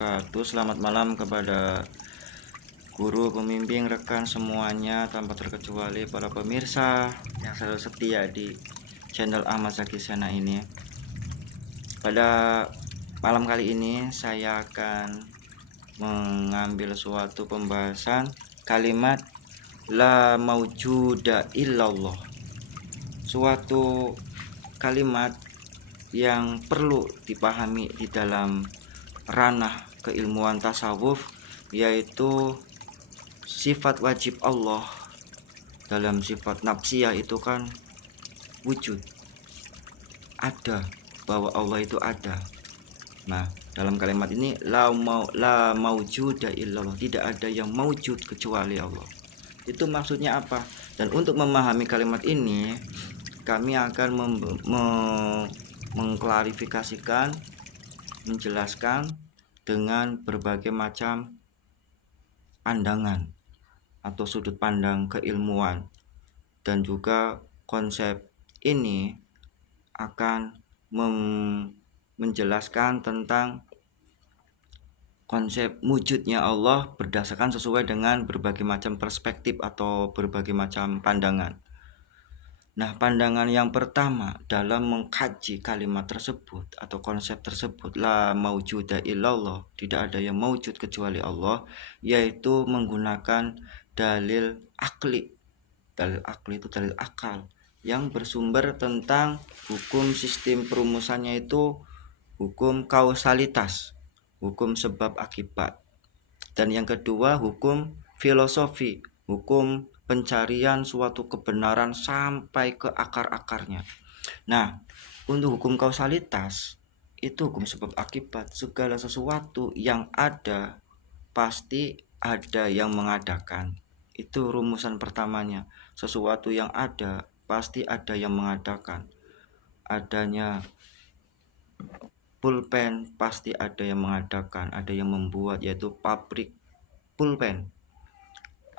Selamat malam kepada guru, pembimbing, rekan semuanya tanpa terkecuali para pemirsa yang selalu setia di channel Ahmad Zaki Sena ini. Pada malam kali ini saya akan mengambil suatu pembahasan kalimat la maujuda illallah. Suatu kalimat yang perlu dipahami di dalam ranah keilmuan tasawuf, yaitu sifat wajib Allah. Dalam sifat nafsiyah itu kan wujud, ada, bahwa Allah itu ada. Nah, dalam kalimat ini la maujuda illallah, tidak ada yang maujud kecuali Allah. Itu maksudnya apa? Dan untuk memahami kalimat ini, kami akan mengklarifikasikan, menjelaskan dengan berbagai macam pandangan atau sudut pandang keilmuan, dan juga konsep ini akan menjelaskan tentang konsep wujudnya Allah berdasarkan sesuai dengan berbagai macam perspektif atau berbagai macam pandangan. Nah, pandangan yang pertama dalam mengkaji kalimat tersebut atau konsep tersebut, la maujuda illallah, tidak ada yang maujud kecuali Allah, yaitu menggunakan dalil akli. Dalil akli itu dalil akal yang bersumber tentang hukum sistem perumusannya, itu hukum kausalitas, hukum sebab akibat. Dan yang kedua, hukum filosofi, hukum pencarian suatu kebenaran sampai ke akar-akarnya. Nah, untuk hukum kausalitas itu hukum sebab akibat. Segala sesuatu yang ada pasti ada yang mengadakan. Itu rumusan pertamanya. Sesuatu yang ada pasti ada yang mengadakan. Adanya pulpen pasti ada yang mengadakan, ada yang membuat, yaitu pabrik pulpen.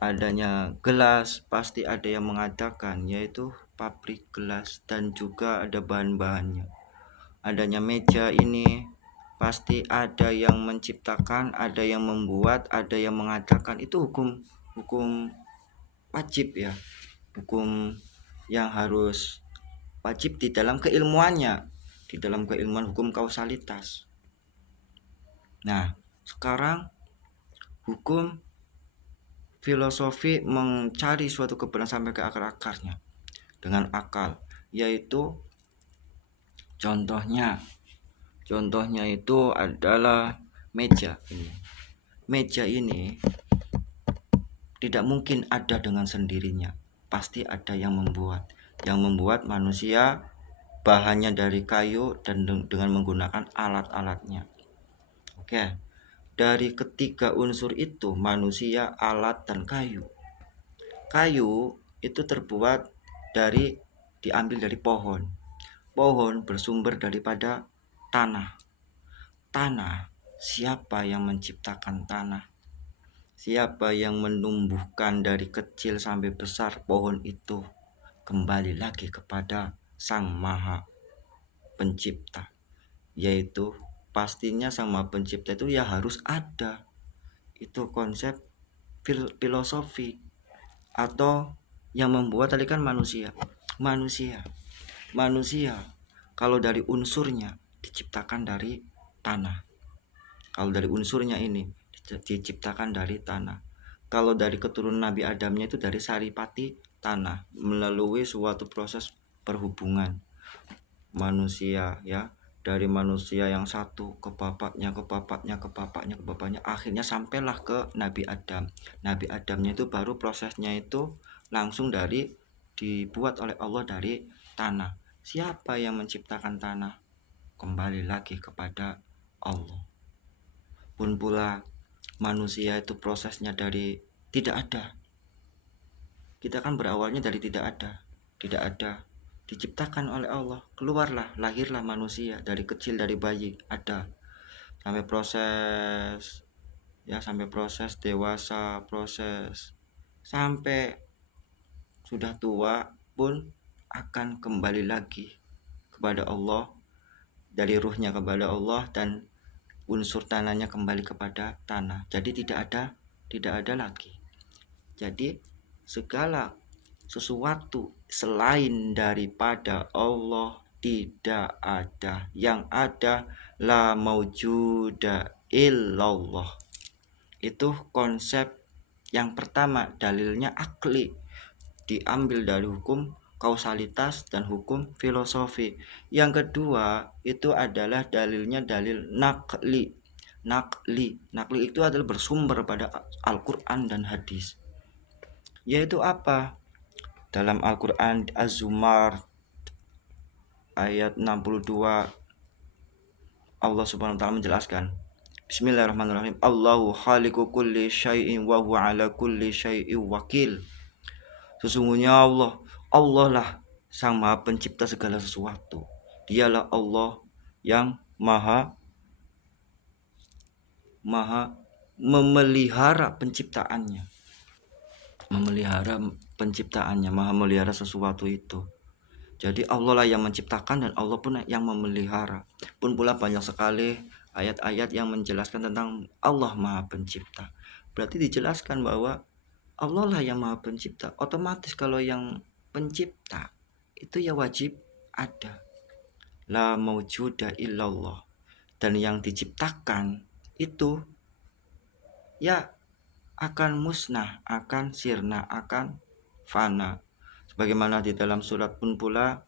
Adanya gelas pasti ada yang mengadakan, yaitu pabrik gelas, dan juga ada bahan-bahannya. Adanya meja ini pasti ada yang menciptakan, ada yang membuat, ada yang mengadakan. Itu hukum wajib ya, hukum yang harus wajib di dalam keilmuannya, di dalam keilmuan hukum kausalitas. Nah, sekarang hukum filosofi mencari suatu kebenaran sampai ke akar-akarnya dengan akal, yaitu contohnya itu adalah meja ini. Meja ini tidak mungkin ada dengan sendirinya, pasti ada yang membuat. Yang membuat manusia, bahannya dari kayu dan dengan menggunakan alat-alatnya. Oke. Dari ketiga unsur itu, manusia, alat, dan kayu. Kayu itu diambil dari pohon. Pohon bersumber daripada tanah. Tanah, siapa yang menciptakan tanah? Siapa yang menumbuhkan dari kecil sampai besar pohon itu? Kembali lagi kepada Sang Maha Pencipta, yaitu pastinya Sang Maha Pencipta itu ya harus ada. Itu konsep filosofi. Atau yang membuat tadi kan manusia kalau dari unsurnya diciptakan dari tanah. Kalau dari unsurnya ini diciptakan dari tanah. Kalau dari keturunan Nabi Adamnya itu dari saripati tanah, melalui suatu proses perhubungan manusia ya, dari manusia yang satu ke bapaknya, akhirnya sampailah ke Nabi Adam. Nabi Adamnya itu baru prosesnya itu langsung dibuat oleh Allah dari tanah. Siapa yang menciptakan tanah? Kembali lagi kepada Allah. Pun pula manusia itu prosesnya dari tidak ada. Kita kan berawalnya dari tidak ada, diciptakan oleh Allah, keluarlah, lahirlah manusia dari kecil, dari bayi ada, sampai proses dewasa, proses sampai sudah tua pun akan kembali lagi kepada Allah, dari ruhnya kepada Allah, dan unsur tanahnya kembali kepada tanah. Jadi tidak ada lagi. Jadi segala sesuatu selain daripada Allah tidak ada. Yang ada la maujuda illallah. Itu konsep yang pertama, dalilnya akli, diambil dari hukum kausalitas dan hukum filosofi. Yang kedua itu adalah dalilnya dalil nakli. Nakli itu adalah bersumber pada Al-Quran dan hadis. Yaitu apa? Dalam Al-Quran Az-Zumar ayat 62 Allah Subhanahu wa taala menjelaskan, Bismillahirrahmanirrahim. Allahu khaliqu kulli syai'in wa huwa ala kulli syai'in wakil. Sesungguhnya Allah lah sang maha pencipta segala sesuatu. Dialah Allah yang maha memelihara penciptaannya. Maha melihara sesuatu itu. Jadi Allah lah yang menciptakan dan Allah pun yang memelihara. Pun pula banyak sekali ayat-ayat yang menjelaskan tentang Allah maha pencipta. Berarti dijelaskan bahwa Allah lah yang maha pencipta. Otomatis kalau yang pencipta itu ya wajib ada. La maujuda illallah. Dan yang diciptakan itu ya akan musnah, akan sirna, akan fana. Sebagaimana di dalam surat pun pula,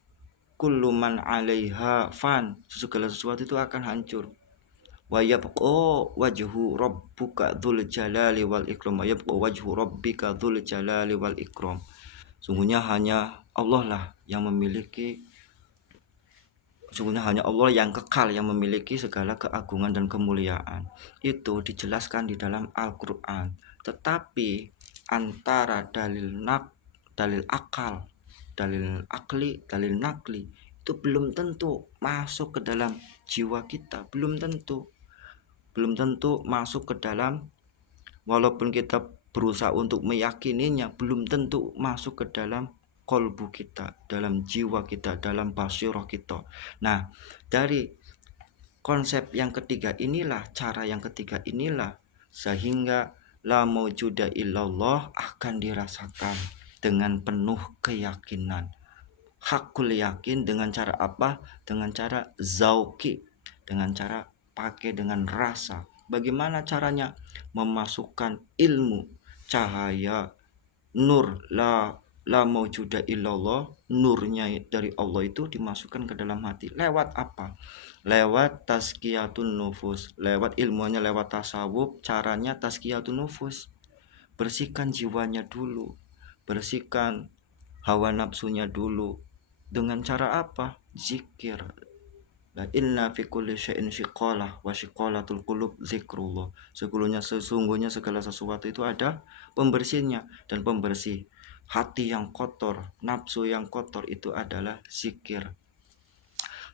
kullu man 'alaiha fan, segala sesuatu itu akan hancur. Wa yabqa wajhu rabbuka dzul jalali wal ikram. Wa yabqa wajhu rabbika dzul jalali wal ikram. Sungguhnya hanya Allah yang kekal yang memiliki segala keagungan dan kemuliaan. Itu dijelaskan di dalam Al-Qur'an. Tetapi antara dalil akal, dalil akli, dalil nakli itu belum tentu masuk ke dalam jiwa kita, belum tentu masuk ke dalam, walaupun kita berusaha untuk meyakininya, belum tentu masuk ke dalam kolbu kita, dalam jiwa kita, dalam basyirah kita. Nah, dari konsep yang ketiga inilah, cara yang ketiga inilah, sehingga la maujuda illallah akan dirasakan dengan penuh keyakinan. Hakul yakin dengan cara apa? Dengan cara zauki, dengan cara pakai dengan rasa. Bagaimana caranya? Memasukkan ilmu, cahaya, nur, la maujuda illallah, nurnya dari Allah itu dimasukkan ke dalam hati. Lewat apa? Lewat tazkiyatun nufus, lewat ilmunya, lewat tasawuf. Caranya tazkiyatun nufus, bersihkan jiwanya dulu, bersihkan hawa nafsunya dulu. Dengan cara apa? Zikir. La inna fi kulli syai'in shiqalah wa shiqalatul qulub zikrullah. Sesungguhnya segala sesuatu itu ada pembersihnya, dan pembersih hati yang kotor, nafsu yang kotor itu adalah zikir.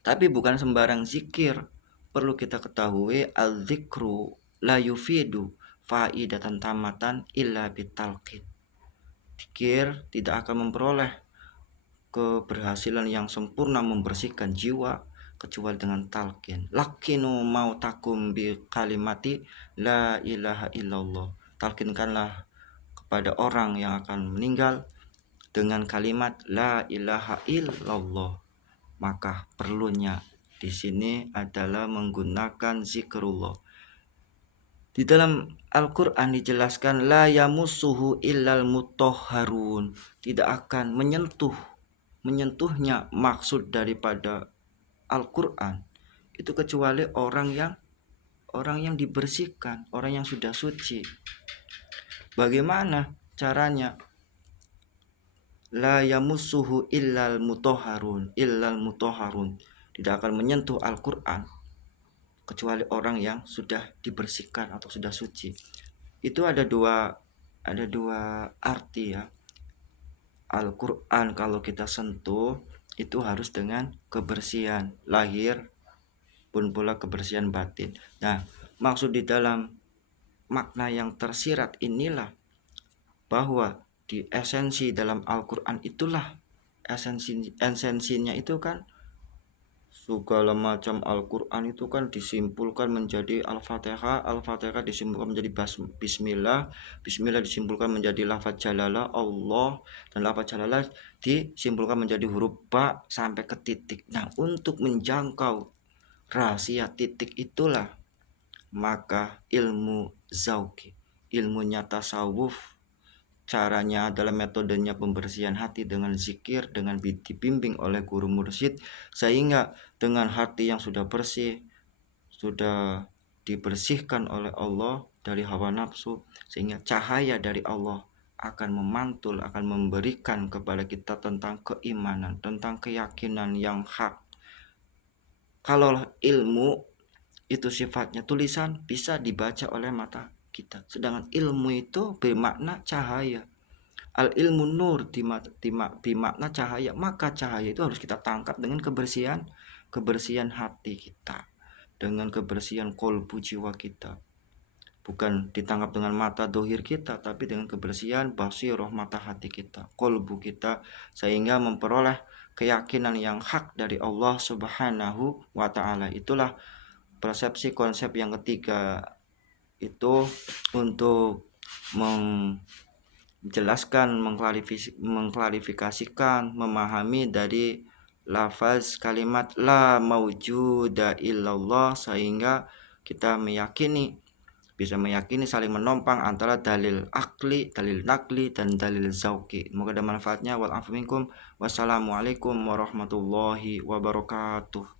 Tapi bukan sembarang zikir. Perlu kita ketahui, al-zikru la yufidu faidatan tamatan illa bitalqin. Zikir tidak akan memperoleh keberhasilan yang sempurna membersihkan jiwa kecuali dengan talqin. Lakinu mautakum bi kalimati la ilaha illallah. Talqinkanlah kepada orang yang akan meninggal dengan kalimat la ilaha illallah. Maka perlunya di sini adalah menggunakan zikrullah. Di dalam Al-Quran dijelaskan la yamussuhu illal mutahharun, tidak akan menyentuhnya maksud daripada Al-Quran itu kecuali orang yang dibersihkan, orang yang sudah suci. Bagaimana caranya? La yamussuhu illal mutahharun, tidak akan menyentuh Al-Quran kecuali orang yang sudah dibersihkan atau sudah suci. Itu ada dua arti ya. Al-Quran kalau kita sentuh itu harus dengan kebersihan lahir pun pula kebersihan batin. Nah, maksud di dalam makna yang tersirat inilah bahwa di esensi dalam Al-Quran itulah esensinya itu kan segala macam Al-Quran itu kan disimpulkan menjadi Al-Fatihah, Al-Fatihah disimpulkan menjadi Bismillah, Bismillah disimpulkan menjadi lafaz jalalah Allah, dan lafaz jalalah disimpulkan menjadi huruf ba sampai ke titik. Nah, untuk menjangkau rahasia titik itulah maka ilmu zauki, ilmunya tasawuf, caranya adalah metodenya pembersihan hati dengan zikir, dengan dibimbing oleh guru mursyid, sehingga dengan hati yang sudah bersih, sudah dibersihkan oleh Allah dari hawa nafsu, sehingga cahaya dari Allah akan memantul, akan memberikan kepada kita tentang keimanan, tentang keyakinan yang hak. Kalau ilmu itu sifatnya tulisan, bisa dibaca oleh mata kita, sedangkan ilmu itu bermakna cahaya. Al ilmu nur dimakna cahaya, maka cahaya itu harus kita tangkap dengan kebersihan hati kita, dengan kebersihan kolbu jiwa kita, bukan ditangkap dengan mata dohir kita, tapi dengan kebersihan basiroh mata hati kita, kolbu kita, sehingga memperoleh keyakinan yang hak dari Allah Subhanahu wa Ta'ala. Itulah persepsi konsep yang ketiga itu, untuk menjelaskan, mengklarifikasikan, memahami dari lafaz kalimat la maujuda illallah, sehingga kita bisa meyakini saling menompang antara dalil akli, dalil nakli, dan dalil zauki. Semoga ada manfaatnya. Wal afu minkum. Wassalamualaikum warahmatullahi wabarakatuh.